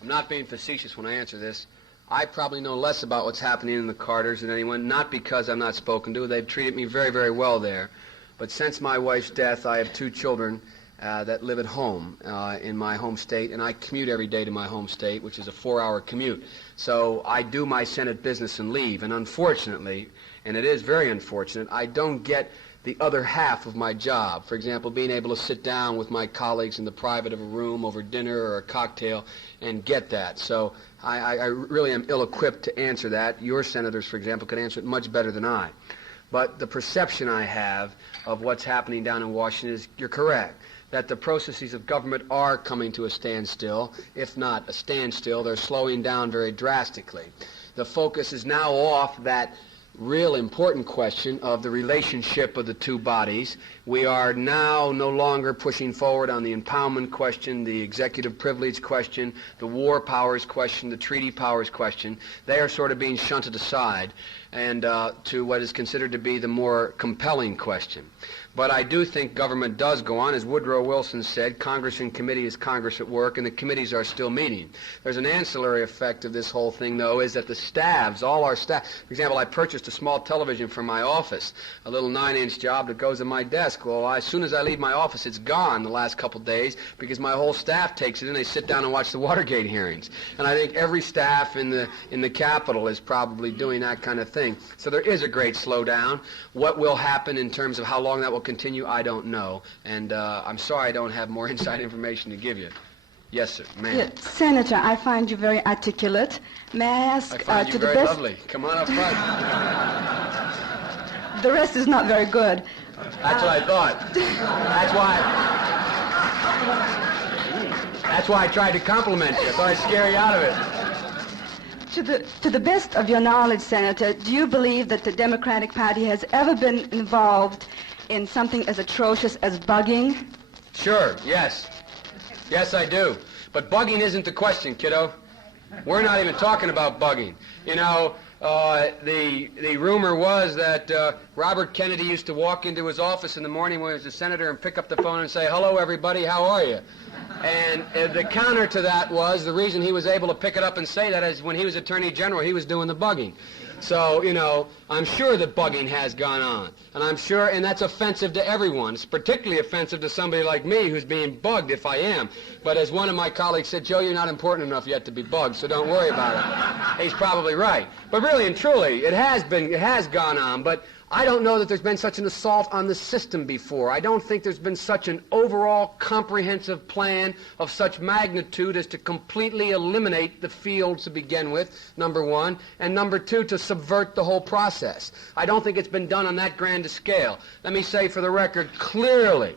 I'm not being facetious when I answer this. I probably know less about what's happening in the Carters than anyone, not because I'm not spoken to. They've treated me very, very well there. But since my wife's death, I have 2 children that live at home in my home state, and I commute every day to my home state, which is a 4-hour commute. So I do my Senate business and leave, and unfortunately, and it is very unfortunate, I don't get the other half of my job. For example, being able to sit down with my colleagues in the private of a room over dinner or a cocktail and get that. So I really am ill-equipped to answer that. Your senators, for example, could answer it much better than I. But the perception I have of what's happening down in Washington is, you're correct, that the processes of government are coming to a standstill. If not a standstill, they're slowing down very drastically. The focus is now off that real important question of the relationship of the 2 bodies. We are now no longer pushing forward on the impoundment question, the executive privilege question, the war powers question, the treaty powers question. They are sort of being shunted aside and to what is considered to be the more compelling question. But I do think government does go on. As Woodrow Wilson said, Congress in committee is Congress at work, and the committees are still meeting. There's an ancillary effect of this whole thing, though, is that the staffs, all our staff, for example, I purchased a small television for my office, a little 9-inch job that goes in my desk. Well, as soon as I leave my office, it's gone the last couple days because my whole staff takes it and they sit down and watch the Watergate hearings. And I think every staff in the Capitol is probably doing that kind of thing. So there is a great slowdown. What will happen in terms of how long that will continue, I don't know. And I'm sorry I don't have more inside information to give you. Yes, sir. Ma'am. Yeah, Senator, I find you very articulate. May I ask I find you to the very best... lovely. Come on up front. The rest is not very good. That's what I thought. That's why I tried to compliment you. I thought I'd scare you out of it. To the best of your knowledge, Senator, do you believe that the Democratic Party has ever been involved in something as atrocious as bugging? Sure, yes. Yes, I do. But bugging isn't the question, kiddo. We're not even talking about bugging. You know, The rumor was that Robert Kennedy used to walk into his office in the morning when he was a senator and pick up the phone and say, "Hello, everybody, how are you?" And the counter to that was the reason he was able to pick it up and say that is when he was Attorney General, he was doing the bugging. So, you know, I'm sure that bugging has gone on. And I'm sure, and that's offensive to everyone. It's particularly offensive to somebody like me who's being bugged if I am. But as one of my colleagues said, "Joe, you're not important enough yet to be bugged, so don't worry about it." He's probably right. But really and truly, it has gone on. But I don't know that there's been such an assault on the system before. I don't think there's been such an overall comprehensive plan of such magnitude as to completely eliminate the fields to begin with, number one, and number two, to subvert the whole process. I don't think it's been done on that grand a scale. Let me say for the record, clearly,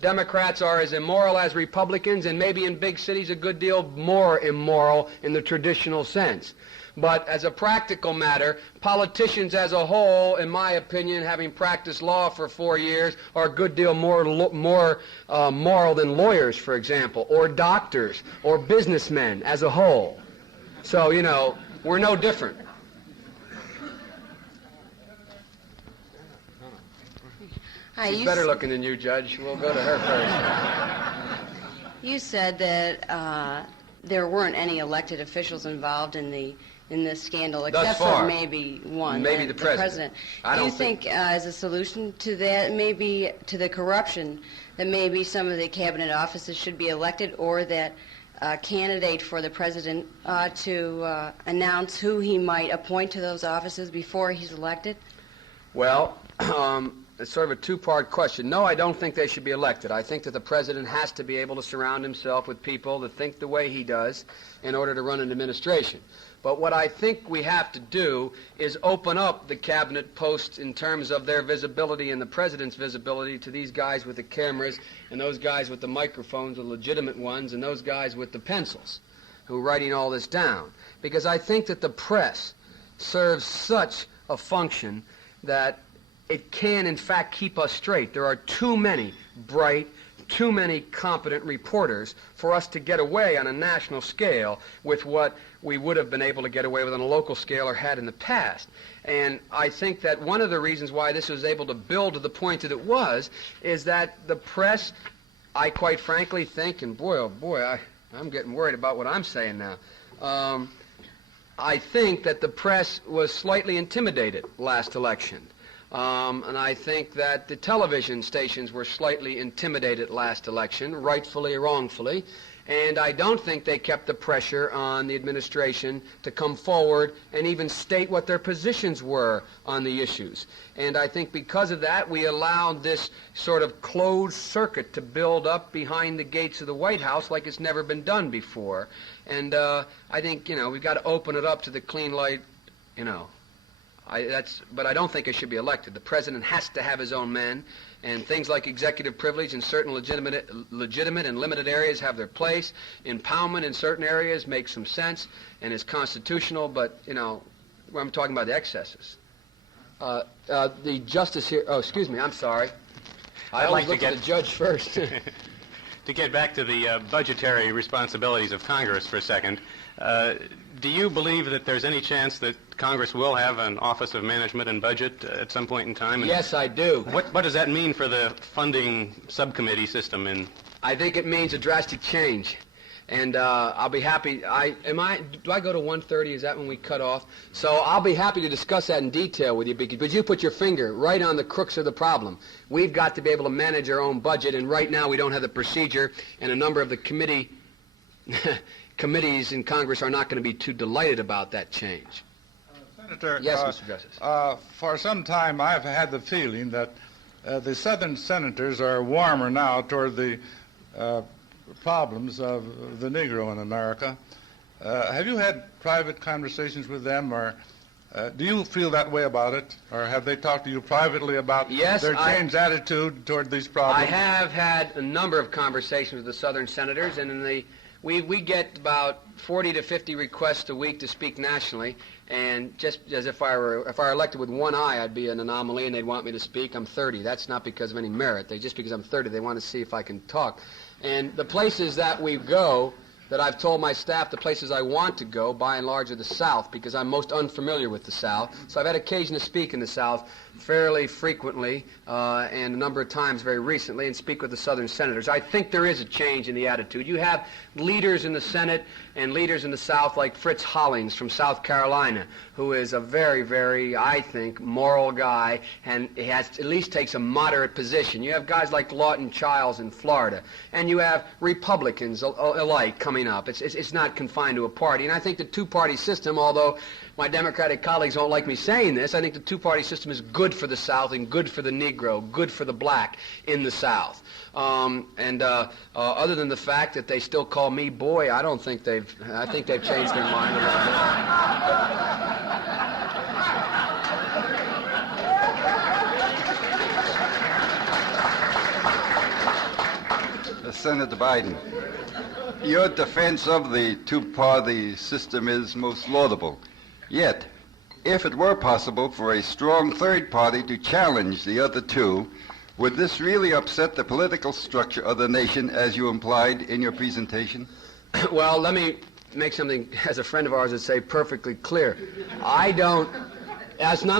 Democrats are as immoral as Republicans, and maybe in big cities a good deal more immoral in the traditional sense. But as a practical matter, politicians as a whole, in my opinion, having practiced law for 4 years, are a good deal more moral than lawyers, for example, or doctors, or businessmen as a whole. So, you know, we're no different. Hi, She's better looking than you, Judge. We'll go to her first. You said that there weren't any elected officials involved in this scandal, except for maybe one, maybe the president. Do you think as a solution to that, maybe to the corruption, that maybe some of the cabinet offices should be elected, or that a candidate for the president ought to announce who he might appoint to those offices before he's elected? Well, it's sort of a two-part question. No, I don't think they should be elected. I think that the president has to be able to surround himself with people that think the way he does in order to run an administration. But what I think we have to do is open up the cabinet posts in terms of their visibility and the president's visibility to these guys with the cameras and those guys with the microphones, the legitimate ones, and those guys with the pencils who are writing all this down. Because I think that the press serves such a function that it can, in fact, keep us straight. There are too many bright, too many competent reporters for us to get away on a national scale with what we would have been able to get away with on a local scale or had in the past. And I think that one of the reasons why this was able to build to the point that it was is that the press, I quite frankly think, and boy, oh boy, I'm getting worried about what I'm saying now. I think that the press was slightly intimidated last election. And I think that the television stations were slightly intimidated last election, rightfully or wrongfully. And I don't think they kept the pressure on the administration to come forward and even state what their positions were on the issues. And I think because of that, we allowed this sort of closed circuit to build up behind the gates of the White House like it's never been done before. And I think, you know, we've got to open it up to the clean light, you know. But I don't think it should be elected. The president has to have his own men, and things like executive privilege in certain legitimate and limited areas have their place. Impoundment in certain areas makes some sense and is constitutional, but, you know, I'm talking about the excesses. The justice here, oh, excuse me, I'm sorry. I always look at the judge first. To get back to the budgetary responsibilities of Congress for a second, do you believe that there's any chance that Congress will have an Office of Management and Budget at some point in time? And yes, I do. What does that mean for the funding subcommittee system? I think it means a drastic change. And I'll be happy. Do I go to 1:30? Is that when we cut off? So I'll be happy to discuss that in detail with you, because you put your finger right on the crux of the problem. We've got to be able to manage our own budget, and right now we don't have the procedure, and a number of the committees in Congress are not going to be too delighted about that change. Senator, yes, Mr. Justice. For some time I've had the feeling that the Southern senators are warmer now toward the problems of the Negro in America. Have you had private conversations with them, or do you feel that way about it, or have they talked to you privately about their changed attitude toward these problems? I have had a number of conversations with the Southern senators, and we get about 40 to 50 requests a week to speak nationally, and just as if I were elected with one eye, I'd be an anomaly, and they'd want me to speak. I'm 30. That's not because of any merit. Just because I'm 30, they want to see if I can talk. And the places that we go, that I've told my staff the places I want to go, by and large, are the South, because I'm most unfamiliar with the South. So I've had occasion to speak in the South fairly frequently and a number of times very recently, and speak with the Southern senators. I think there is a change in the attitude. You have leaders in the Senate and leaders in the South like Fritz Hollings from South Carolina, who is a very, very, I think, moral guy, and he has at least takes a moderate position. You have guys like Lawton Chiles in Florida, and you have Republicans alike coming up. It's not confined to a party. And I think the two-party system, although my Democratic colleagues don't like me saying this, I think the two-party system is good for the South and good for the Negro, good for the black in the South. Other than the fact that they still call me boy, I think they've changed their mind a little bit. Senator Biden, your defense of the two-party system is most laudable. Yet, if it were possible for a strong third party to challenge the other two, would this really upset the political structure of the nation, as you implied in your presentation? Well, let me make something, as a friend of ours would say, perfectly clear. I'm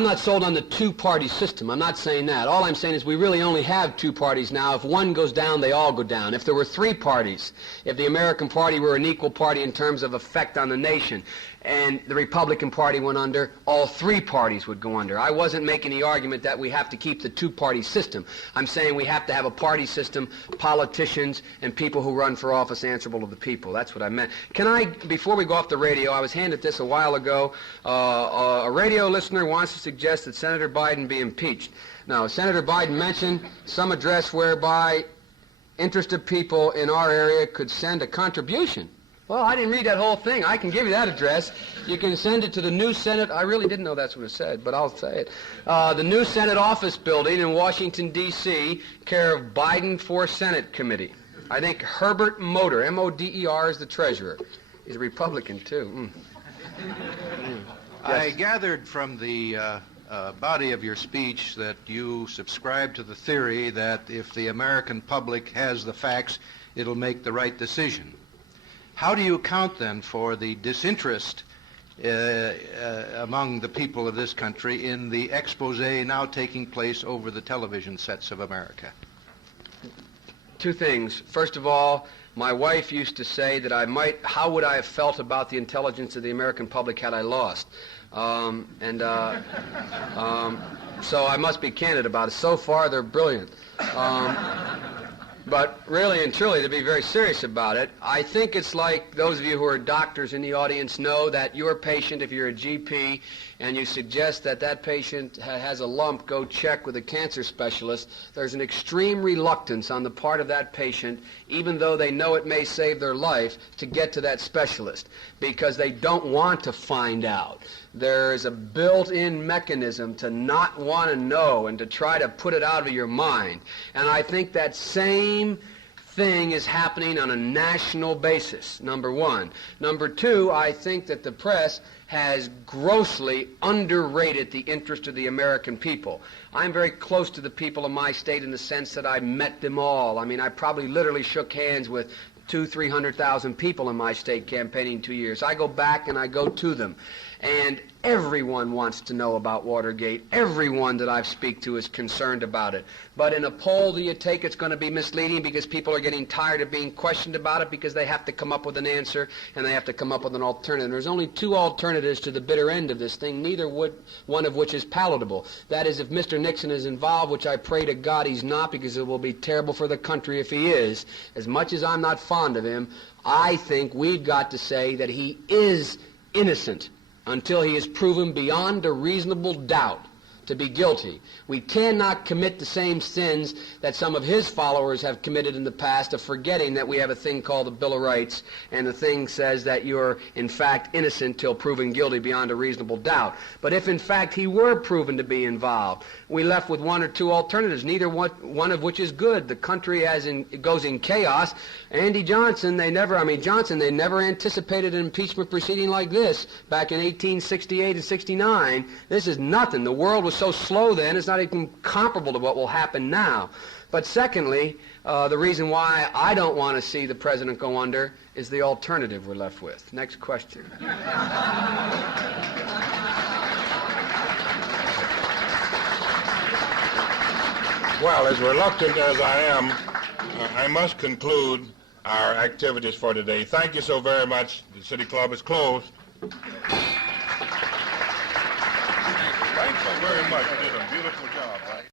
not sold on the two-party system. I'm not saying that. All I'm saying is we really only have two parties now. If one goes down, they all go down. If there were three parties, if the American party were an equal party in terms of effect on the nation, and the Republican Party went under, all three parties would go under. I wasn't making the argument that we have to keep the two-party system. I'm saying we have to have a party system, politicians, and people who run for office answerable to the people. That's what I meant. Can I, before we go off the radio, I was handed this a while ago. A radio listener wants to suggest that Senator Biden be impeached. Now, Senator Biden mentioned some address whereby interested people in our area could send a contribution. Well, I didn't read that whole thing. I can give you that address. You can send it to the new Senate. I really didn't know that's what it said, but I'll say it. The new Senate office building in Washington, D.C., care of Biden for Senate Committee. I think Herbert Moder, M-O-D-E-R, is the treasurer. He's a Republican, too. I gathered from the body of your speech that you subscribe to the theory that if the American public has the facts, it'll make the right decision. How do you account, then, for the disinterest among the people of this country in the expose now taking place over the television sets of America? Two things. First of all, my wife used to say that how would I have felt about the intelligence of the American public had I lost? So I must be candid about it. So far, they're brilliant. But really and truly, to be very serious about it, I think it's like those of you who are doctors in the audience know that your patient, if you're a GP, and you suggest that that patient has a lump, go check with a cancer specialist, there's an extreme reluctance on the part of that patient, even though they know it may save their life, to get to that specialist, because they don't want to find out. There is a built-in mechanism to not want to know and to try to put it out of your mind. And I think that same thing is happening on a national basis, number one. Number two, I think that the press has grossly underrated the interest of the American people. I'm very close to the people of my state in the sense that I met them all. I mean, I probably literally shook hands with 200,000-300,000 people in my state campaigning 2 years. I go back and I go to them. And everyone wants to know about Watergate. Everyone that I speak to is concerned about it. But in a poll that you take, it's going to be misleading because people are getting tired of being questioned about it because they have to come up with an answer and they have to come up with an alternative. There's only two alternatives to the bitter end of this thing, one of which is palatable. That is, if Mr. Nixon is involved, which I pray to God he's not, because it will be terrible for the country if he is. As much as I'm not fond of him, I think we've got to say that he is innocent until he is proven beyond a reasonable doubt to be guilty. We cannot commit the same sins that some of his followers have committed in the past of forgetting that we have a thing called the Bill of Rights, and the thing says that you're in fact innocent till proven guilty beyond a reasonable doubt. But if in fact he were proven to be involved, we left with one or two alternatives, neither one of which is good. The country goes in chaos. Johnson, they never anticipated an impeachment proceeding like this back in 1868 and 69. This is nothing. The world was so slow then, it's not even comparable to what will happen now. But secondly, the reason why I don't want to see the president go under is the alternative we're left with. Next question. Well, as reluctant as I am, I must conclude our activities for today. Thank you so very much. The City Club is closed. Thanks so very much.